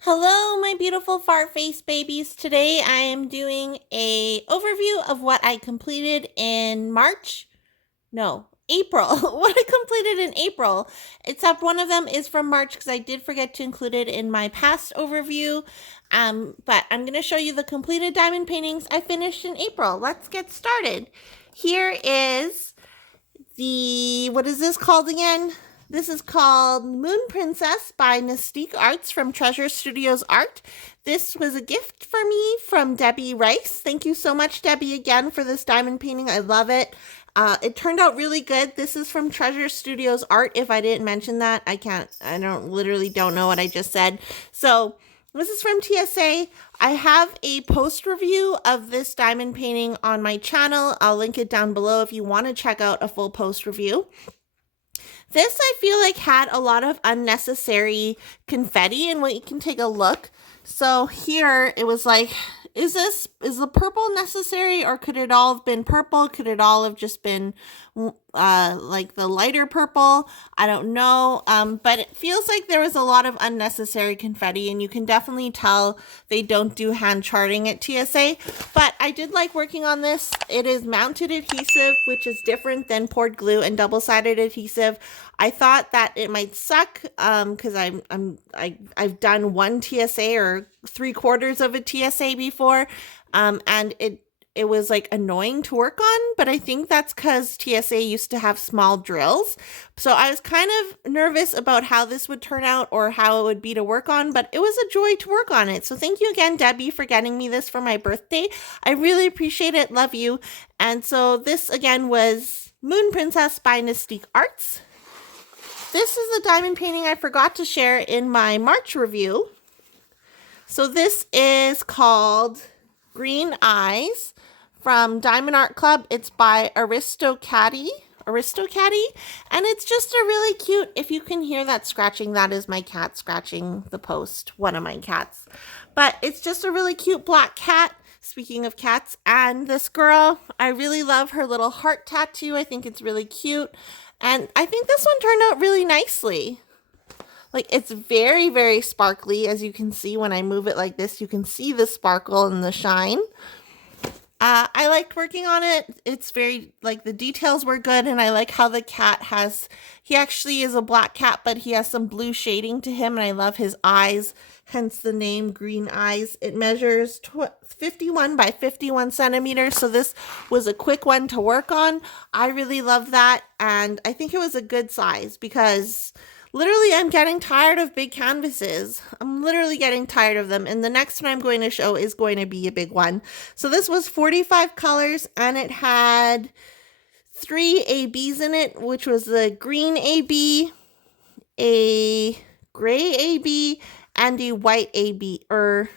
Hello, my beautiful fart face babies. Today I am doing a overview of what I completed in March. No, April. What I completed in April. Except one of them is from March because I did forget to include it in my past overview. But I'm going to show you the completed diamond paintings I finished in April. Let's get started. Here is what is this called again? This is called Moon Princess by Mystique Arts from Treasure Studios Art. This was a gift for me from Debbie Rice. Thank you so much, Debbie, again for this diamond painting. I love it. It turned out really good. This is from Treasure Studios Art. If I didn't mention that, literally don't know what I just said. So this is from TSA. I have a post review of this diamond painting on my channel. I'll link it down below if you want to check out a full post review. This I feel like had a lot of unnecessary confetti, and you can take a look. So here it was like, is the purple necessary, or could it all have been purple? Could it all have just been like the lighter purple? I don't know. But it feels like there was a lot of unnecessary confetti, and you can definitely tell they don't do hand charting at TSA. But I did like working on this. It is mounted adhesive, which is different than poured glue and double-sided adhesive. I thought that it might suck because I've done one TSA or 3/4 of a TSA before, and it was like annoying to work on, but I think that's because TSA used to have small drills. So I was kind of nervous about how this would turn out or how it would be to work on, but it was a joy to work on it. So thank you again, Debbie, for getting me this for my birthday. I really appreciate it. Love you. And so this again was Moon Princess by Mystique Arts. This is a diamond painting I forgot to share in my March review. So this is called Green Eyes from Diamond Art Club. It's by Aristocatty, and it's just a really cute, if you can hear that scratching, that is my cat scratching the post, one of my cats. But it's just a really cute black cat. Speaking of cats, and this girl, I really love her little heart tattoo. I think it's really cute. And I think this one turned out really nicely. Like, it's very, very sparkly. As you can see when I move it like this, you can see the sparkle and the shine. I liked working on it. It's very, like, the details were good, and I like how the cat he actually is a black cat, but he has some blue shading to him, and I love his eyes, hence the name Green Eyes. It measures 51 by 51 centimeters, so this was a quick one to work on. I really love that, and I think it was a good size because literally, I'm getting tired of big canvases. I'm literally getting tired of them. And the next one I'm going to show is going to be a big one. So this was 45 colors, and it had 3 ABs in it, which was the green AB, a gray AB, and a white AB, it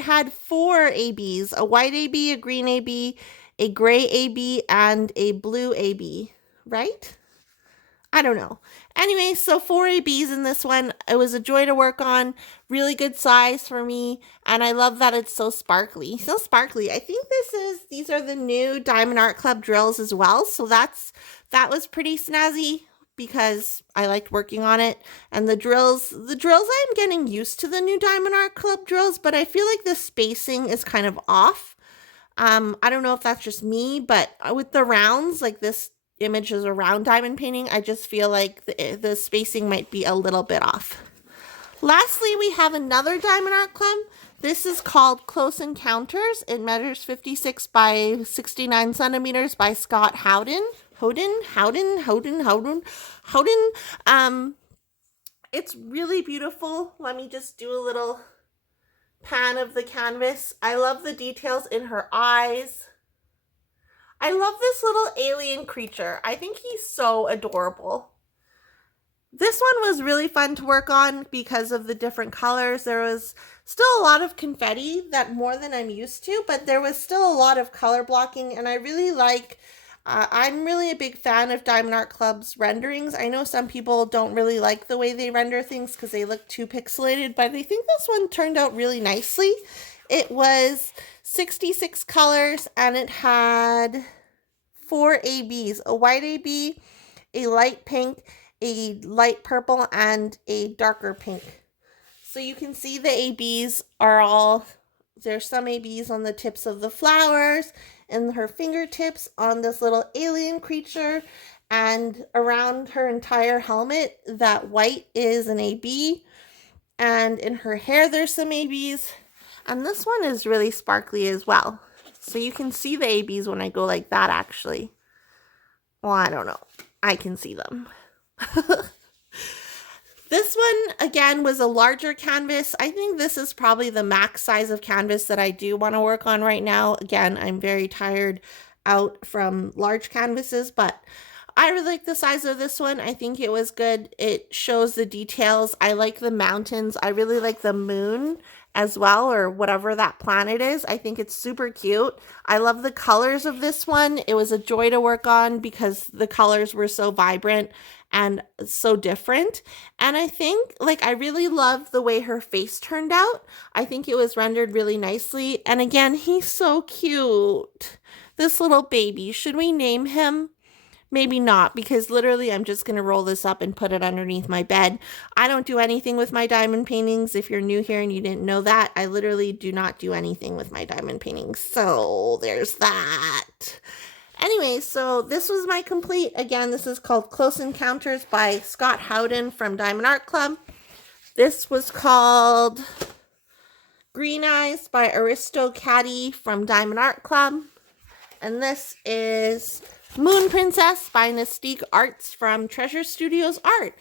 had 4 ABs, a white AB, a green AB, a gray AB, and a blue AB. Right? I don't know. Anyway, so 4 ABs in this one. It was a joy to work on. Really good size for me. And I love that it's so sparkly. So sparkly. I think these are the new Diamond Art Club drills as well. So that was pretty snazzy because I liked working on it. And the drills, I'm getting used to the new Diamond Art Club drills, but I feel like the spacing is kind of off. I don't know if that's just me, but with the rounds, like this image is a round diamond painting, I just feel like the spacing might be a little bit off. Lastly, we have another Diamond Art Club. This is called Close Encounters. It measures 56 by 69 centimeters by Scott Howden. It's really beautiful. Let me just do a little pan of the canvas. I love the details in her eyes. I love this little alien creature. I think he's so adorable. This one was really fun to work on because of the different colors. There was still a lot of confetti, that more than I'm used to, but there was still a lot of color blocking, and I really I'm really a big fan of Diamond Art Club's renderings. I know some people don't really like the way they render things because they look too pixelated, but I think this one turned out really nicely. It was 66 colors, and it had 4 ABs, a white AB, a light pink, a light purple, and a darker pink. So you can see the ABs are all, there's some ABs on the tips of the flowers and her fingertips on this little alien creature, and around her entire helmet, that white is an AB, and in her hair there's some ABs, and this one is really sparkly as well. So you can see the ABs when I go like that, actually. Well, I don't know. I can see them. This one, again, was a larger canvas. I think this is probably the max size of canvas that I do want to work on right now. Again, I'm very tired out from large canvases, but I really like the size of this one. I think it was good. It shows the details. I like the mountains. I really like the moon as well, or whatever that planet is. I think it's super cute. I love the colors of this one. It was a joy to work on because the colors were so vibrant and so different. And I think, like, I really love the way her face turned out. I think it was rendered really nicely. And again, he's so cute. This little baby. Should we name him? Maybe not, because literally I'm just going to roll this up and put it underneath my bed. I don't do anything with my diamond paintings. If you're new here and you didn't know that, I literally do not do anything with my diamond paintings. So there's that. Anyway, so this was my complete. Again, this is called Close Encounters by Scott Howden from Diamond Art Club. This was called Green Eyes by Aristo Caddy from Diamond Art Club. And this is Moon Princess by Mystique Arts from Treasure Studios Art.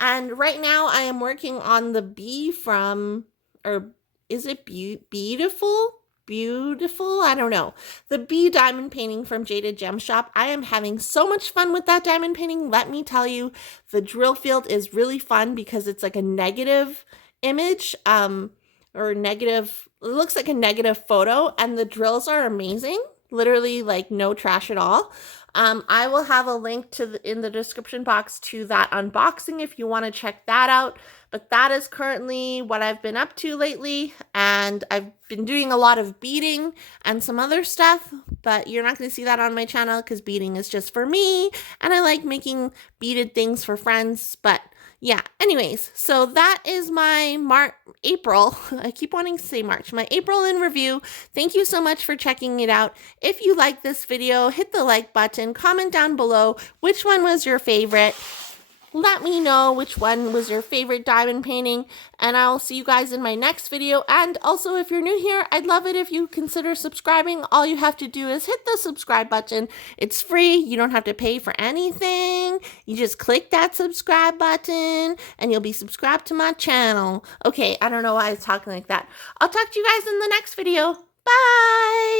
And right now I am working on the bee from, or is it beautiful? Beautiful? I don't know. The bee diamond painting from Jaded Gem Shop. I am having so much fun with that diamond painting. Let me tell you, the drill field is really fun because it's like a negative image, or negative, it looks like a negative photo, and the drills are amazing. Literally, like, no trash at all. I will have a link to in the description box to that unboxing if you want to check that out. But that is currently what I've been up to lately. And I've been doing a lot of beading and some other stuff. But you're not going to see that on my channel because beading is just for me. And I like making beaded things for friends. But yeah, anyways, so that is my April. I keep wanting to say March. My April in review. Thank you so much for checking it out. If you like this video, hit the like button. Comment down below which one was your favorite. Let me know which one was your favorite diamond painting, and I'll see you guys in my next video. And also, if you're new here, I'd love it if you consider subscribing. All you have to do is hit the subscribe button. It's free. You don't have to pay for anything. You just click that subscribe button, and you'll be subscribed to my channel. Okay, I don't know why I was talking like that. I'll talk to you guys in the next video. Bye!